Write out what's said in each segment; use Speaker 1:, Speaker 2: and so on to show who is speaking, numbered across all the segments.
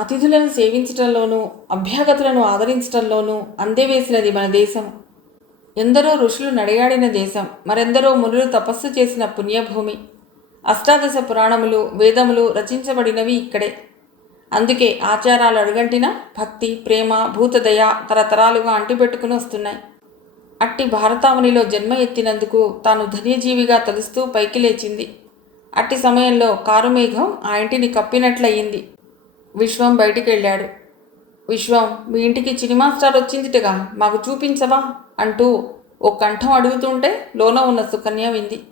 Speaker 1: అతిథులను సేవించటంలోనూ అభ్యాగతులను ఆదరించటంలోనూ అందేవేసినది మన దేశం. ఎందరో ఋషులు నడయాడిన దేశం మరెందరో మునులు తపస్సు చేసిన పుణ్యభూమి. అష్టాదశ పురాణములు వేదములు రచించబడినవి ఇక్కడే. అందుకే ఆచారాలు అడుగంటిన భక్తి ప్రేమ భూతదయ తరతరాలుగా అంటిపెట్టుకుని వస్తున్నాయి. అట్టి భారతావనిలో జన్మ ఎత్తినందుకు తాను ధన్యజీవిగా తలుస్తూ పైకి లేచింది. అట్టి సమయంలో కారుమేఘం ఆ ఇంటిని కప్పినట్లయింది. విశ్వం బయటికి వెళ్ళాడు విశ్వం మీ ఇంటికి సినిమా స్టార్ వచ్చిందిటగా మాకు చూపించవా? అంటూ ఓ కంఠం అడుగుతుంటే లోన ఉన్న సుకన్య వింది.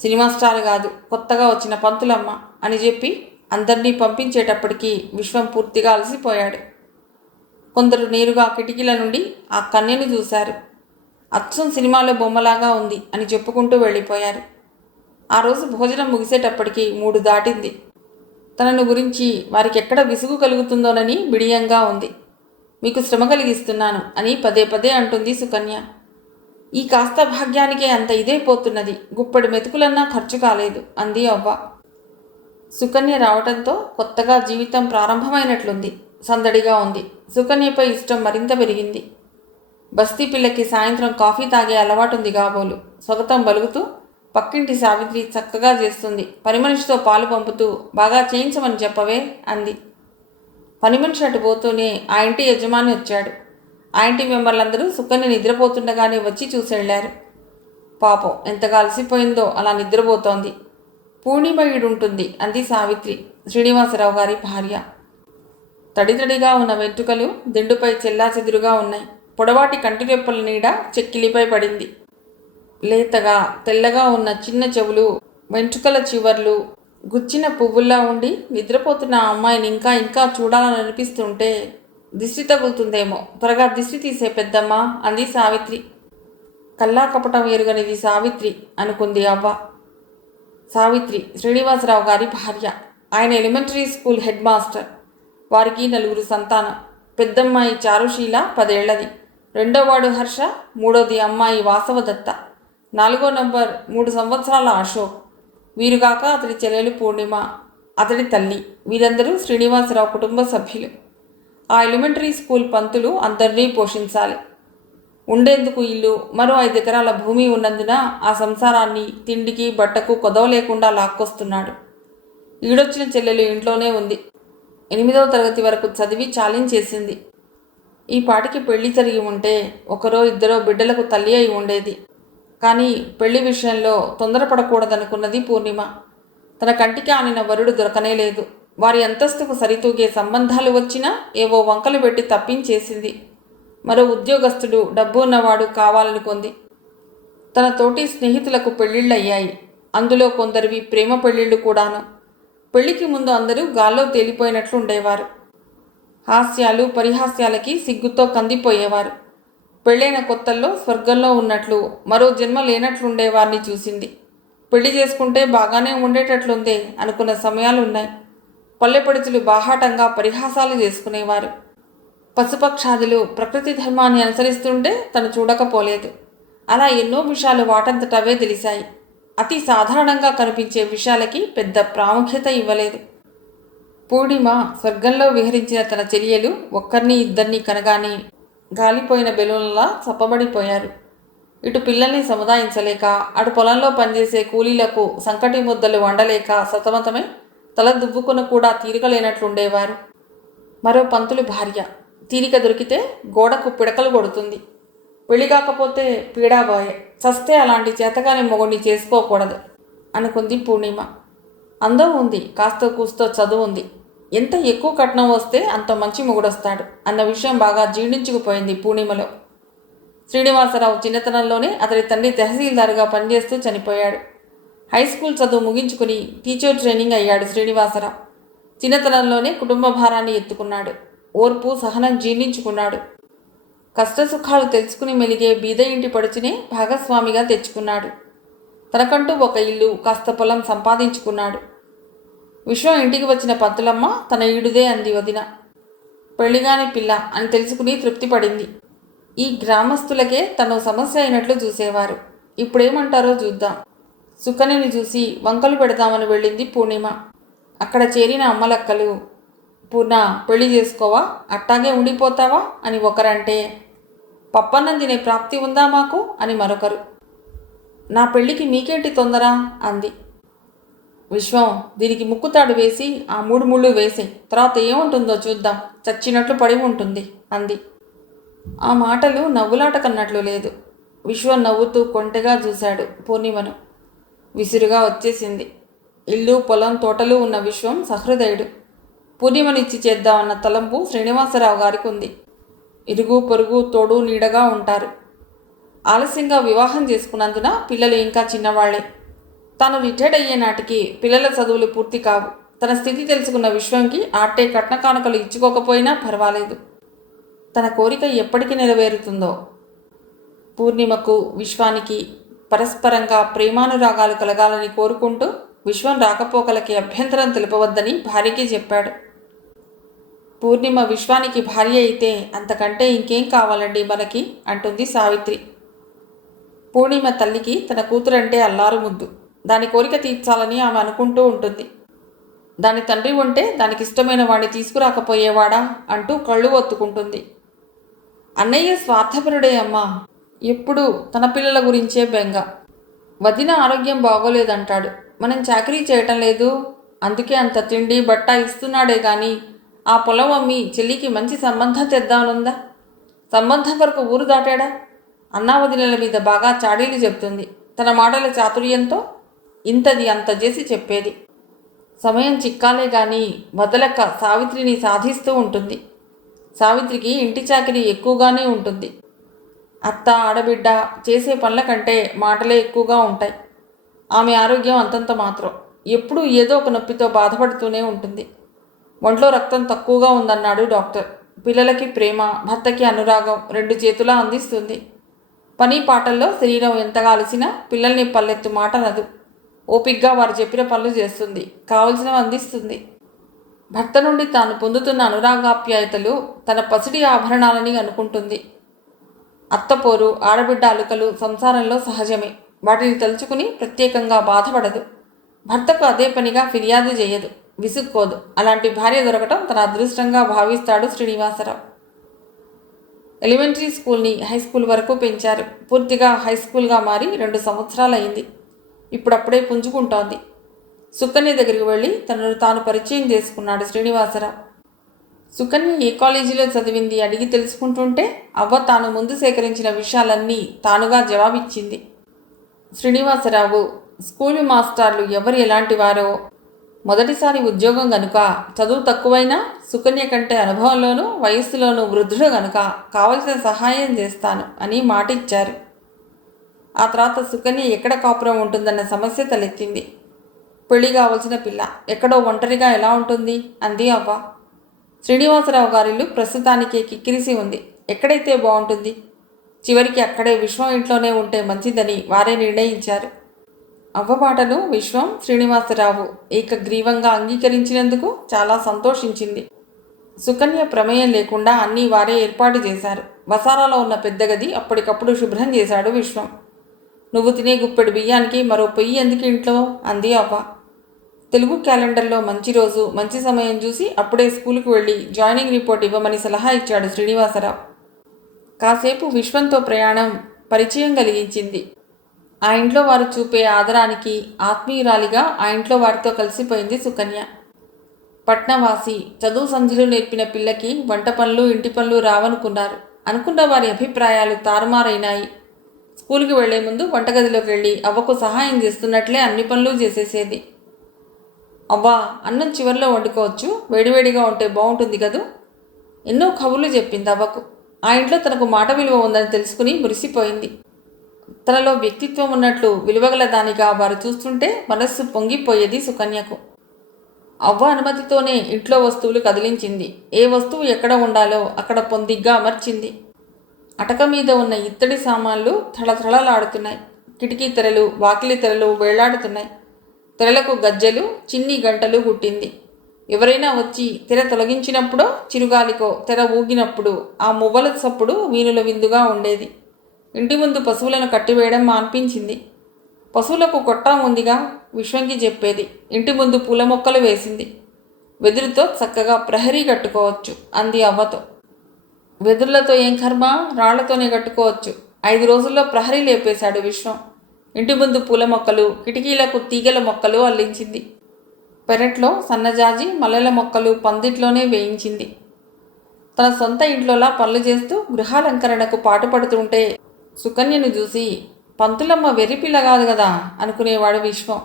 Speaker 1: సినిమా స్టార్ కాదు కొత్తగా వచ్చిన పంతులమ్మ అని చెప్పి అందరినీ పంపించేటప్పటికీ విశ్వం పూర్తిగా అలసిపోయాడు. కొందరు నేరుగా కిటికీల నుండి ఆ కన్యను చూశారు. అచ్చం సినిమాలో బొమ్మలాగా ఉంది అని చెప్పుకుంటూ వెళ్ళిపోయారు. ఆ రోజు భోజనం ముగిసేటప్పటికి మూడు దాటింది. తనను గురించి వారికి ఎక్కడ విసుగు కలుగుతుందోనని బిడియంగా ఉంది. మీకు శ్రమ కలిగిస్తున్నాను అని పదే పదే అంటుంది సుకన్య. ఈ కాస్త భాగ్యానికే అంత ఇదే పోతున్నది. గుప్పడి మెతుకులన్నా ఖర్చు కాలేదు అంది అవ్వ. సుకన్య రావటంతో కొత్తగా జీవితం ప్రారంభమైనట్లుంది. సందడిగా ఉంది. సుకన్యపై ఇష్టం మరింత పెరిగింది. బస్తీ పిల్లకి సాయంత్రం కాఫీ తాగే అలవాటుంది కాబోలు స్వగతం బలుగుతూ పక్కింటి సావిత్రి చక్కగా చేస్తుంది. పని మనిషితో పాలు పంపుతూ బాగా చేయించమని చెప్పవే అంది. పని మనిషి అటు పోతూనే ఆ ఇంటి యజమాని వచ్చాడు. ఆ ఇంటి మెంబర్లందరూ సుకన్య నిద్రపోతుండగానే వచ్చి చూసెళ్ళారు. పాపం ఎంతగా అలసిపోయిందో అలా నిద్రపోతోంది. పూర్ణిమయుడుంటుంది అంది సావిత్రి శ్రీనివాసరావు గారి భార్య. తడితడిగా ఉన్న వెంట్రుకలు దిండుపై చెల్లాచెదురుగా ఉన్నాయి. పొడవాటి కంటిరెప్పల నీడ చెక్కిలిపై పడింది. లేతగా తెల్లగా ఉన్న చిన్న చెవులు వెంట్రుకల చివర్లు గుచ్చిన పువ్వుల్లా ఉండి నిద్రపోతున్న అమ్మాయిని ఇంకా ఇంకా చూడాలని అనిపిస్తుంటే దిష్టి తగులుతుందేమో త్వరగా దిష్టి తీసే పెద్దమ్మ అంది సావిత్రి. కల్లా కపటం ఎరుగనిది సావిత్రి అనుకుంది అవ్వ. సావిత్రి శ్రీనివాసరావు గారి భార్య. ఆయన ఎలిమెంటరీ స్కూల్ హెడ్ మాస్టర్. వారికి నలుగురు సంతానం. పెద్దమ్మాయి చారుశీల పదేళ్ళది. రెండోవాడు హర్ష మూడోది అమ్మాయి వాసవదత్త. నాలుగో నంబర్ మూడు సంవత్సరాల అశోక్. వీరుగాక అతడి చెల్లెలు పూర్ణిమ అతడి తల్లి. వీరందరూ శ్రీనివాసరావు కుటుంబ సభ్యులు. ఆ ఎలిమెంటరీ స్కూల్ పంతులు అందరినీ పోషించాలి. ఉండేందుకు ఇల్లు మరో ఐదు ఎకరాల భూమి ఉన్నందున ఆ సంసారాన్ని తిండికి బట్టకు కొదవ లేకుండా లాక్కొస్తున్నాడు. ఈడొచ్చిన చెల్లెలు ఇంట్లోనే ఉంది. ఎనిమిదవ తరగతి వరకు చదివి చాలించేసింది ఈ పాటికి పెళ్ళి జరిగి ఉంటే ఒకరో ఇద్దరో బిడ్డలకు తల్లి అయి ఉండేది. కానీ పెళ్ళి విషయంలో తొందరపడకూడదనుకున్నది పూర్ణిమ. తన కంటికి ఆనిన వరుడు దొరకనే లేదు. వారి అంతస్తుకు సరితూగే సంబంధాలు వచ్చినా ఏవో వంకలు పెట్టి తప్పించేసింది. మరో ఉద్యోగస్తుడు డబ్బు ఉన్నవాడు కావాలనుకుంది. తన తోటి స్నేహితులకు పెళ్ళిళ్ళయ్యాయి అందులో కొందరివి ప్రేమ పెళ్ళిళ్ళు కూడాను. పెళ్ళికి ముందు అందరూ గాల్లో తేలిపోయినట్లు ఉండేవారు హాస్యాలు పరిహాస్యాలకి సిగ్గుతో కందిపోయేవారు. పెళ్ళైన కొత్తల్లో స్వర్గంలో ఉన్నట్లు మరో జన్మ లేనట్లుండే వారిని చూసింది. పెళ్ళి చేసుకుంటే బాగానే ఉండేటట్లుందే అనుకున్న సమయాలు ఉన్నాయి పల్లెపడుచులు బాహాటంగా పరిహాసాలు చేసుకునేవారు. పశుపక్షాదులు ప్రకృతి ధర్మాన్ని అనుసరిస్తుంటే తను చూడకపోలేదు. అలా ఎన్నో విషయాలు వాటంతటవే తెలిసాయి అతి సాధారణంగా కనిపించే విషయాలకి పెద్ద ప్రాముఖ్యత ఇవ్వలేదు. పూర్ణిమ స్వర్గంలో విహరించిన తన చర్యలు ఒక్కరిని ఇద్దరిని కనగానే గాలిపోయిన బెలూన్లా చప్పబడిపోయారు. ఇటు పిల్లల్ని సముదాయించలేక అటు పొలంలో పనిచేసే కూలీలకు సంకటి ముద్దలు వండలేక సతమతమై తల దువ్వుకున కూడా తీరిక లేనట్లుండేవారు మరో పంతులు భార్య. తీరిక దొరికితే గోడకు పిడకలు కొడుతుంది. పెళ్ళి కాకపోతే పీడాబాయే. చస్తే అలాంటి చేతగాని మొగుడిని చేసుకోకూడదు అనుకుంది పూర్ణిమ. అందం ఉంది కాస్త కూస్తో చదువు ఉంది. ఎంత ఎక్కువ కట్నం వస్తే అంత మంచి మొగుడొస్తాడు అన్న విషయం బాగా జీర్ణించుకుపోయింది పూర్ణిమలో శ్రీనివాసరావు చిన్నతనంలోనే అతడి తండ్రి తహసీల్దారుగా పనిచేస్తూ చనిపోయాడు. హై స్కూల్ చదువు ముగించుకుని టీచర్ ట్రైనింగ్ అయ్యాడు శ్రీనివాసరావు. చిన్నతనంలోనే కుటుంబ భారాన్ని ఎత్తుకున్నాడు. ఓర్పు సహనం జీర్ణించుకున్నాడు. కష్టసుఖాలు తెలుసుకుని మెలిగే బీద ఇంటి పడుచునే భాగస్వామిగా తెచ్చుకున్నాడు. తనకంటూ ఒక ఇల్లు కాస్త పొలం సంపాదించుకున్నాడు. విశ్వం ఇంటికి వచ్చిన పంతులమ్మ తన ఈడుదే అంది వదిన. పెళ్ళిగాని పిల్ల అని తెలుసుకుని తృప్తి పడింది. ఈ గ్రామస్తులకే తను సమస్య అయినట్లు చూసేవారు. ఇప్పుడేమంటారో చూద్దాం. సుకనిని చూసి వంకలు పెడదామని వెళ్ళింది పూర్ణిమ. అక్కడ చేరిన అమ్మలక్కలు పూర్ణ పెళ్ళి చేసుకోవా? అట్టాగే ఉండిపోతావా అని ఒకరంటే పప్పన్నం తినే ప్రాప్తి ఉందా మాకు అని మరొకరు. నా పెళ్ళికి మీకేంటి తొందర అంది. విశ్వం దీనికి ముక్కుతాడు వేసి ఆ మూడు ముళ్ళు వేసి తర్వాత ఏముంటుందో చూద్దాం. చచ్చినట్లు పడి ఉంటుంది అంది. ఆ మాటలు నవ్వులాట కన్నట్లు లేదు. విశ్వం నవ్వుతూ కొంటెగా చూశాడు పూర్ణిమను. విసురుగా వచ్చేసింది. ఇల్లు పొలం తోటలు ఉన్న విశ్వం సహృదయుడు. పూర్ణిమనిచ్చి చేద్దామన్న తలంపు శ్రీనివాసరావు గారికి ఉంది ఇరుగు పొరుగు తోడు నీడగా ఉంటారు. ఆలస్యంగా వివాహం చేసుకున్నందున పిల్లలు ఇంకా చిన్నవాళ్ళే. తాను రిటైర్డ్ అయ్యే నాటికి పిల్లల చదువులు పూర్తి కావు. తన స్థితి తెలుసుకున్న విశ్వంకి ఆటే కట్న కానుకలు ఇచ్చుకోకపోయినా పర్వాలేదు. తన కోరిక ఎప్పటికి నెరవేరుతుందో. పూర్ణిమకు విశ్వానికి పరస్పరంగా ప్రేమానురాగాలు కలగాలని కోరుకుంటూ విశ్వం రాకపోకలకి అభ్యంతరం తెలుపవద్దని భార్యకి చెప్పాడు. పూర్ణిమ విశ్వానికి భార్య అయితే అంతకంటే ఇంకేం కావాలండి మనకి? అంటుంది సావిత్రి. పూర్ణిమ తల్లికి తన కూతురంటే అల్లారు ముద్దు. దాని కోరిక తీర్చాలని ఆమె అనుకుంటూ ఉంటుంది. దాని తండ్రి ఉంటే దానికి ఇష్టమైన వాడిని తీసుకురాకపోయేవాడా అంటూ కళ్ళు ఒత్తుకుంటుంది. అన్నయ్య స్వార్థపరుడే అమ్మా ఎప్పుడు తన పిల్లల గురించే బెంగ. వదిన ఆరోగ్యం బాగోలేదంటాడు. మనం చాకరీ చేయటం లేదు అందుకే అంత తిండి బట్ట ఇస్తున్నాడే కానీ ఆ పొలం అమ్మి చెల్లికి మంచి సంబంధం తెద్దామనుందా? సంబంధం కొరకు ఊరు దాటాడా? అన్నా వదినల మీద బాగా చాడీలు చెప్తుంది. తన మాటల చాతుర్యంతో ఇంతది అంత చేసి చెప్పేది. సమయం చిక్కాలే గాని వదలక సావిత్రిని సాధిస్తూ ఉంటుంది. సావిత్రికి ఇంటి చాకరీ ఎక్కువగానే ఉంటుంది. అత్త ఆడబిడ్డ చేసే పనుల కంటే మాటలే ఎక్కువగా ఉంటాయి. ఆమె ఆరోగ్యం అంతంత మాత్రం. ఎప్పుడూ ఏదో ఒక నొప్పితో బాధపడుతూనే ఉంటుంది. ఒంట్లో రక్తం తక్కువగా ఉందన్నాడు డాక్టర్. పిల్లలకి ప్రేమ భర్తకి అనురాగం రెండు చేతులా అందిస్తుంది. పని పాటల్లో శరీరం ఎంతగా అలసినా పిల్లల్ని పల్లెత్తు మాట నదు. ఓపిగ్గా వారు చెప్పిన పనులు చేస్తుంది కావలసినవి అందిస్తుంది. భర్త నుండి తాను పొందుతున్న అనురాగాప్యాయతలు తన పసిడి ఆభరణాలని అనుకుంటుంది. అత్తపోరు ఆడబిడ్డ అలుకలు సంసారంలో సహజమే. వాటిని తలుచుకుని ప్రత్యేకంగా బాధపడదు. భర్తకు అదే పనిగా ఫిర్యాదు చేయదు విసుక్కోదు. అలాంటి భార్య దొరకటం తన అదృష్టంగా భావిస్తాడు శ్రీనివాసరావు. ఎలిమెంటరీ స్కూల్ని హై స్కూల్ వరకు పెంచారు. పూర్తిగా హై స్కూల్గా మారి రెండు సంవత్సరాలు అయింది ఇప్పుడప్పుడే పుంజుకుంటోంది. సుకన్య దగ్గరికి వెళ్ళి తనను తాను పరిచయం చేసుకున్నాడు శ్రీనివాసరావు. సుకన్య ఏ కాలేజీలో చదివింది అడిగి తెలుసుకుంటుంటే అవ్వ తాను ముందు సేకరించిన విషయాలన్నీ తానుగా జవాబిచ్చింది. శ్రీనివాసరావు స్కూల్ మాస్టర్లు ఎవరు ఎలాంటి వారో? మొదటిసారి ఉద్యోగం గనుక చదువు తక్కువైనా సుకన్య కంటే అనుభవంలోనూ వయస్సులోనూ వృద్ధుడు గనుక కావలసిన సహాయం చేస్తాను అని మాట ఇచ్చారు ఆ తర్వాత సుకన్య ఎక్కడ కాపురం ఉంటుందన్న సమస్య తలెత్తింది. పెళ్ళి కావలసిన పిల్ల ఎక్కడో ఒంటరిగా ఎలా ఉంటుంది? అంది అవ్వ. శ్రీనివాసరావు గారిల్లు ప్రస్తుతానికి కిక్కిరిసి ఉంది. ఎక్కడైతే బాగుంటుంది? చివరికి అక్కడే విశ్వం ఇంట్లోనే ఉంటే మంచిదని వారే నిర్ణయించారు. అవ్వపాటను విశ్వం శ్రీనివాసరావు ఏకగ్రీవంగా అంగీకరించినందుకు చాలా సంతోషించింది. సుకన్య ప్రమేయం లేకుండా అన్నీ వారే ఏర్పాటు చేశారు. వసారాలో ఉన్న పెద్ద గది అప్పటికప్పుడు శుభ్రం చేశాడు విశ్వం. నువ్వు తినే గుప్పెడు బియ్యానికి మరో పొయ్యి ఎందుకు ఇంట్లో? అంది అవ్వ. తెలుగు క్యాలెండర్లో మంచి రోజు మంచి సమయం చూసి అప్పుడే స్కూల్కి వెళ్ళి జాయినింగ్ రిపోర్ట్ ఇవ్వమని సలహా ఇచ్చాడు శ్రీనివాసరావు. కాసేపు విశ్వంతో ప్రయాణం పరిచయం కలిగించింది. ఆ ఇంట్లో వారు చూపే ఆదరానికి ఆత్మీయురాలిగా ఆ ఇంట్లో వారితో కలిసిపోయింది సుకన్య. పట్నవాసి చదువు సంధ్యలు నేర్పిన పిల్లకి వంట పనులు ఇంటి పనులు రావనుకున్నారు. అనుకున్న వారి అభిప్రాయాలు తారుమారైనాయి. స్కూల్కి వెళ్ళే ముందు వంటగదిలోకి వెళ్ళి అవ్వకు సహాయం చేస్తున్నట్లే అన్ని పనులు చేసేసేది. అవ్వా అన్నం చివరిలో వండుకోవచ్చు వేడివేడిగా ఉంటే బాగుంటుంది కదూ? ఎన్నో కబుర్లు చెప్పింది అవ్వకు. ఆ ఇంట్లో తనకు మాట విలువ ఉందని తెలుసుకుని మురిసిపోయింది. తనలో వ్యక్తిత్వం ఉన్నట్లు విలువగల దానిగా వారు చూస్తుంటే మనస్సు పొంగిపోయేది సుకన్యకు. అవ్వ అనుమతితోనే ఇంట్లో వస్తువులు కదిలించింది. ఏ వస్తువు ఎక్కడ ఉండాలో అక్కడ పొందిగ్గా అమర్చింది. అటక మీద ఉన్న ఇత్తడి సామాన్లు థళథళలాడుతున్నాయి కిటికీ తెరలు వాకిలి తెరలు వేళ్ళాడుతున్నాయి తెరలకు గజ్జెలు చిన్ని గంటలు కుట్టింది ఎవరైనా వచ్చి తెర తొలగించినప్పుడో చిరుగాలికో తెర ఊగినప్పుడు ఆ మువ్వల సప్పుడు వీనుల విందుగా ఉండేది. ఇంటి ముందు పశువులను కట్టివేయడం మాన్పించింది. పశువులకు కొట్టం ఉందిగా విశ్వంకి చెప్పేది. ఇంటి ముందు పూల మొక్కలు వేసింది. వెదురుతో చక్కగా ప్రహరీ కట్టుకోవచ్చు అంది అవ్వతో. వెదురులతో ఏం కర్మ? రాళ్ళతోనే కట్టుకోవచ్చు. ఐదు రోజుల్లో ప్రహరీ లేపేశాడు విశ్వం. ఇంటి ముందు పూల మొక్కలు కిటికీలకు తీగల మొక్కలు అల్లించింది. పెరట్లో సన్నజాజి మల్లెల మొక్కలు పందిట్లోనే వేయించింది. తన సొంత ఇంట్లోలా పనులు చేస్తూ గృహాలంకరణకు పాటుపడుతుంటే సుకన్యను చూసి పంతులమ్మ వెర్రిపిల్ల కాదు కదా అనుకునేవాడు విశ్వం.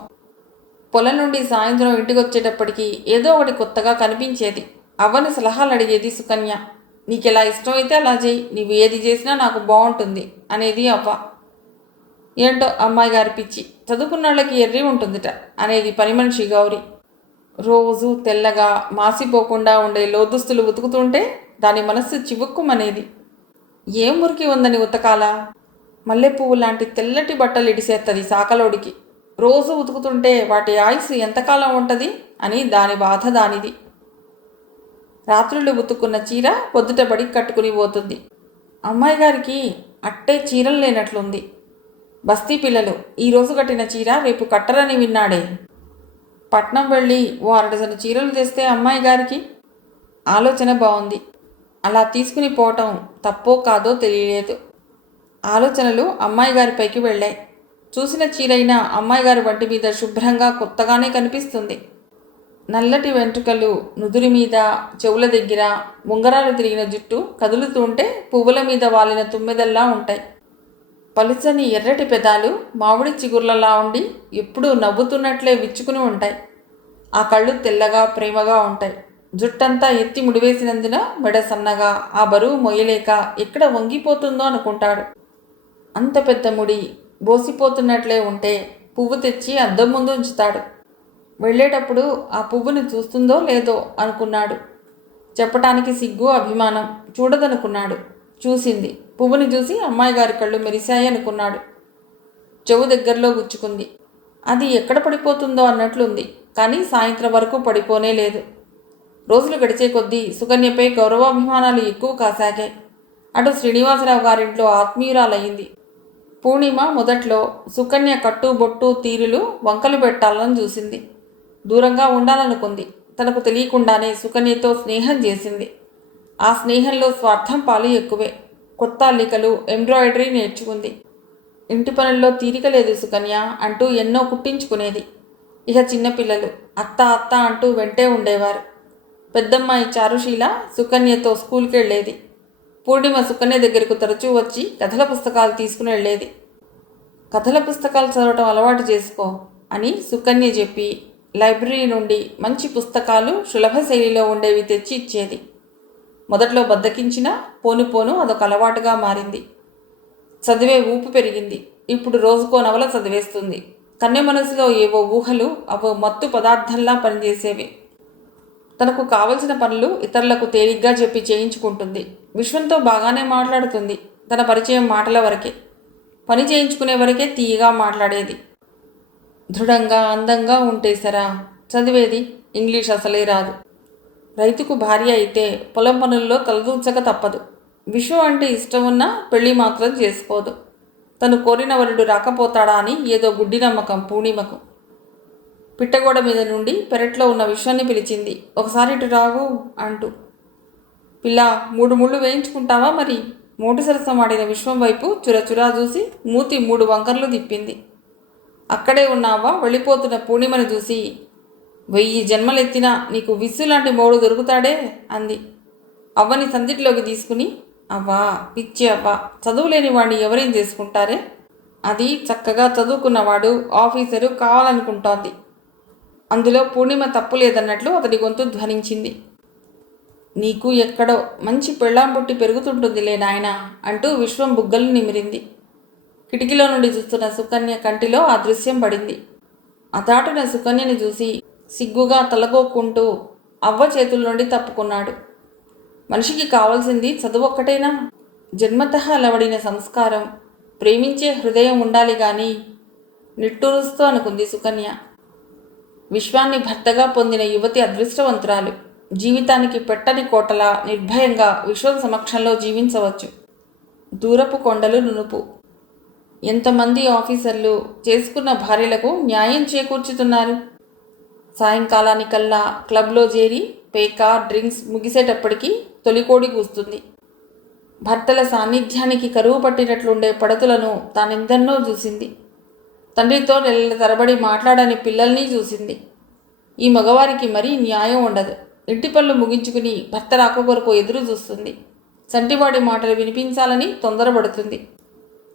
Speaker 1: పొలం నుండి సాయంత్రం ఇంటికొచ్చేటప్పటికి ఏదో ఒకటి కొత్తగా కనిపించేది. అవ్వని సలహాలు అడిగేది సుకన్య. నీకెలా ఇష్టమైతే అలా చేయి నువ్వు ఏది చేసినా నాకు బాగుంటుంది అనేది అవ్వ. ఏంటో అమ్మాయి గారి పిచ్చి. చదువుకున్న వాళ్ళకి ఎర్రి ఉంటుందిట అనేది పని మనిషి గౌరి. రోజు తెల్లగా మాసిపోకుండా ఉండే లోదుస్తులు ఉతుకుతుంటే దాని మనస్సు చివుక్కుమనేది. ఏం మురికి ఉందని ఉతకాల? మల్లెపువ్వు లాంటి తెల్లటి బట్టలు ఇడిసేస్తుంది సాకలోడికి. రోజు ఉతుకుతుంటే వాటి ఆయుసు ఎంతకాలం ఉంటుంది అని దాని బాధ దానిది. రాత్రులు ఉతుక్కున్న చీర పొద్దుటబడి కట్టుకుని పోతుంది. అమ్మాయి గారికి అట్టే చీరలు లేనట్లుంది. బస్తీ పిల్లలు ఈరోజు కట్టిన చీర రేపు కట్టరని విన్నాడే. పట్నం వెళ్ళి ఓ అరడజను చీరలు తెస్తే అమ్మాయి గారికి ఆలోచన బాగుంది అలా తీసుకుని పోవటం తప్పో కాదో తెలియలేదు. ఆలోచనలు అమ్మాయి గారిపైకి వెళ్ళాయి. చూసిన చీరైన అమ్మాయి గారి వంటి మీద శుభ్రంగా కొత్తగానే కనిపిస్తుంది. నల్లటి వెంట్రుకలు నుదురి మీద చెవుల దగ్గర ముంగరాలు తిరిగిన జుట్టు కదులుతుంటే పువ్వుల మీద వాలిన తుమ్మెదల్లా ఉంటాయి. పలుచని ఎర్రటి పెదాలు మామిడి చిగుర్లలా ఉండి ఎప్పుడూ నవ్వుతున్నట్లే విచ్చుకుని ఉంటాయి. ఆ కళ్ళు తెల్లగా ప్రేమగా ఉంటాయి. జుట్టంతా ఎత్తి ముడివేసినందున మెడ సన్నగా ఆ బరువు మొయ్యలేక ఎక్కడ వంగిపోతుందో అనుకుంటాడు. అంత పెద్ద ముడి బోసిపోతున్నట్లే ఉంటే పువ్వు తెచ్చి అద్దం ముందు ఉంచుతాడు. వెళ్ళేటప్పుడు ఆ పువ్వుని చూస్తుందో లేదో అనుకున్నాడు. చెప్పటానికి సిగ్గు అభిమానం చూడదనుకున్నాడు. చూసింది. పువ్వుని చూసి అమ్మాయి గారి కళ్ళు మెరిశాయి అనుకున్నాడు. చెవు దగ్గరలో గుచ్చుకుంది. అది ఎక్కడ పడిపోతుందో అన్నట్లుంది. కానీ సాయంత్రం వరకు పడిపోనే లేదు. రోజులు గడిచే కొద్దీ సుకన్యపై గౌరవాభిమానాలు ఎక్కువ కాసాగాయి. అటు శ్రీనివాసరావు గారింట్లో ఆత్మీయురాలయ్యింది. పూర్ణిమ మొదట్లో సుకన్య కట్టు బొట్టు తీరులు వంకలు పెట్టాలని చూసింది. దూరంగా ఉండాలనుకుంది. తనకు తెలియకుండానే సుకన్యతో స్నేహం చేసింది. ఆ స్నేహంలో స్వార్థం పాలు ఎక్కువే. కొత్త అల్లికలు ఎంబ్రాయిడరీ నేర్చుకుంది. ఇంటి పనుల్లో తీరిక లేదు సుకన్య అంటూ ఎన్నో కుట్టించుకునేది. ఇక చిన్నపిల్లలు అత్త అత్త అంటూ వెంటే ఉండేవారు. పెద్దమ్మాయి చారుశీల సుకన్యతో స్కూల్కి వెళ్ళేది పూర్ణిమ సుకన్య దగ్గరకు తరచూ వచ్చి కథల పుస్తకాలు తీసుకుని వెళ్ళేది. కథల పుస్తకాలు చదవటం అలవాటు చేసుకో అని సుకన్య చెప్పి లైబ్రరీ నుండి మంచి పుస్తకాలు సులభ శైలిలో ఉండేవి తెచ్చి ఇచ్చేది. మొదట్లో బద్దకించినా పోను పోను అదొక అలవాటుగా మారింది. చదివే ఊపు పెరిగింది. ఇప్పుడు రోజుకో నవల చదివేస్తుంది. కన్నె మనసులో ఏవో ఊహలు అవో మత్తు పదార్థంలా పనిచేసేవి. తనకు కావలసిన పనులు ఇతరులకు తేలిగ్గా చెప్పి చేయించుకుంటుంది. విశ్వంతో బాగానే మాట్లాడుతుంది తన పరిచయం మాటల వరకే. పని చేయించుకునే వరకే తీయగా మాట్లాడేది. దృఢంగా అందంగా ఉంటే సరా? చదివేది ఇంగ్లీష్ అసలే రాదు. రైతుకు భార్య అయితే పొలం పనుల్లో తలదూచక తప్పదు. విషు అంటే ఇష్టం ఉన్నా పెళ్ళి మాత్రం చేసుకోదు. తను కోరిన వరుడు రాకపోతాడా అని ఏదో గుడ్డి నమ్మకం పూర్ణిమకు పిట్టగోడ మీద నుండి పెరట్లో ఉన్న విశ్వాన్ని పిలిచింది. ఒకసారి ఇటు రావు అంటూ. పిల్ల మూడు ముళ్ళు వేయించుకుంటావా మరి? మోటు సరసం ఆడిన విశ్వం వైపు చురచురా చూసి మూతి మూడు వంకర్లు తిప్పింది. అక్కడే ఉన్నావా? వెళ్ళిపోతున్న పూర్ణిమని చూసి వెయ్యి జన్మలెత్తినా నీకు విసు లాంటి మోడు దొరుకుతాడే? అంది. అవ్వని సందిట్లోకి తీసుకుని అవ్వా పిచ్చి అవ్వ చదువులేని వాడిని ఎవరేం చేసుకుంటారే? అది చక్కగా చదువుకున్నవాడు ఆఫీసరు కావాలనుకుంటోంది. అందులో పూర్ణిమ తప్పు లేదన్నట్లు అతడి గొంతు ధ్వనించింది. నీకు ఎక్కడో మంచి పెళ్ళాం పుట్టి పెరుగుతుంటుందిలే నాయన అంటూ విశ్వం బుగ్గలు నిమిరింది. కిటికీలో నుండి చూస్తున్న సుకన్య కంటిలో ఆ దృశ్యం పడింది. అతాటున సుకన్యని చూసి సిగ్గుగా తలగోక్కుంటూ అవ్వ చేతుల నుండి తప్పుకున్నాడు. మనిషికి కావాల్సింది చదువు ఒక్కటేనా? జన్మతః అలవడిన సంస్కారం ప్రేమించే హృదయం ఉండాలి గాని నిట్టూరుస్తూ అనుకుంది సుకన్య. విశ్వాన్ని భర్తగా పొందిన యువతి అదృష్టవంతురాలు. జీవితానికి పెట్టని కోటలా నిర్భయంగా విశ్వం సమక్షంలో జీవించవచ్చు. దూరపు కొండలు నునుపు. ఎంతమంది ఆఫీసర్లు చేసుకున్న భార్యలకు న్యాయం చేకూర్చుతున్నారు? సాయంకాలానికల్లా క్లబ్లో చేరి పేక డ్రింక్స్ ముగిసేటప్పటికి తొలికోడి కూస్తుంది. భర్తల సాన్నిధ్యానికి కరువు పట్టినట్లుండే పడతులను తానెందన్నో చూసింది. తండ్రితో నెలల తరబడి మాట్లాడని పిల్లల్ని చూసింది. ఈ మగవారికి మరీ న్యాయం ఉండదు. ఇంటి పనులు ముగించుకుని భర్త రాక కొరకు ఎదురు చూస్తుంది. సంటివాడి మాటలు వినిపించాలని తొందరపడుతుంది.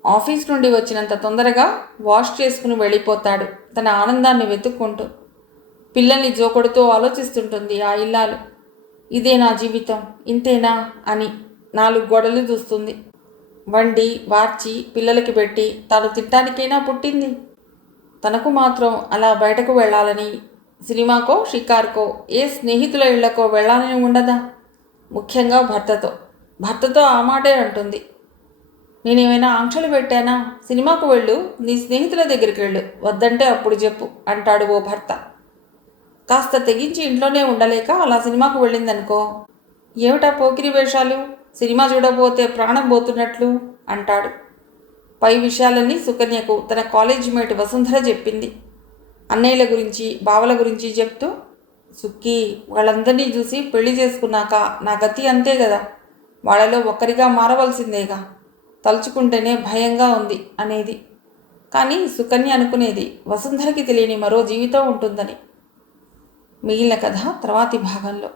Speaker 1: ఆఫీస్ నుండి వచ్చినంత తొందరగా వాష్ చేసుకుని వెళ్ళిపోతాడు. తన ఆనందాన్ని వెతుక్కుంటూ. పిల్లల్ని జోకొడుతూ ఆలోచిస్తుంటుంది ఆ ఇల్లాలు. ఇదే నా జీవితం ఇంతేనా అని నాలుగు గొడవలు చూస్తుంది. వండి వార్చి పిల్లలకి పెట్టి తాను తిట్టానికైనా పుట్టింది. తనకు మాత్రం అలా బయటకు వెళ్ళాలని సినిమాకో షికార్కో ఏ స్నేహితుల ఇళ్ళకో వెళ్ళాలని ఉండదా? ముఖ్యంగా భర్తతో. భర్తతో ఆ మాటే అంటుంది. నేనేమైనా ఆంక్షలు పెట్టానా? సినిమాకు వెళ్ళు నీ స్నేహితుల దగ్గరికి వెళ్ళు. వద్దంటే అప్పుడు చెప్పు అంటాడు ఓ భర్త. కాస్త తెగించి ఇంట్లోనే ఉండలేక అలా సినిమాకు వెళ్ళిందనుకో. ఏమిటా పోకిరి వేషాలు? సినిమా చూడబోతే ప్రాణం పోతున్నట్లు అంటాడు. పై విషయాలన్నీ సుకన్యకు తన కాలేజ్ మేట్ వసుంధర చెప్పింది. అన్నయ్యల గురించి బావల గురించి చెప్తూ సుక్కి వాళ్ళందరినీ చూసి పెళ్ళి చేసుకున్నాక నా గతి అంతే కదా వాళ్ళలో ఒక్కరిగా మారవలసిందేగా. తలుచుకుంటేనే భయంగా ఉంది అనేది. కానీ సుకన్య అనుకునేది వసుంధరకి తెలియని మరో జీవితం ఉంటుందని. మిగిలిన కథ తర్వాతి భాగంలో.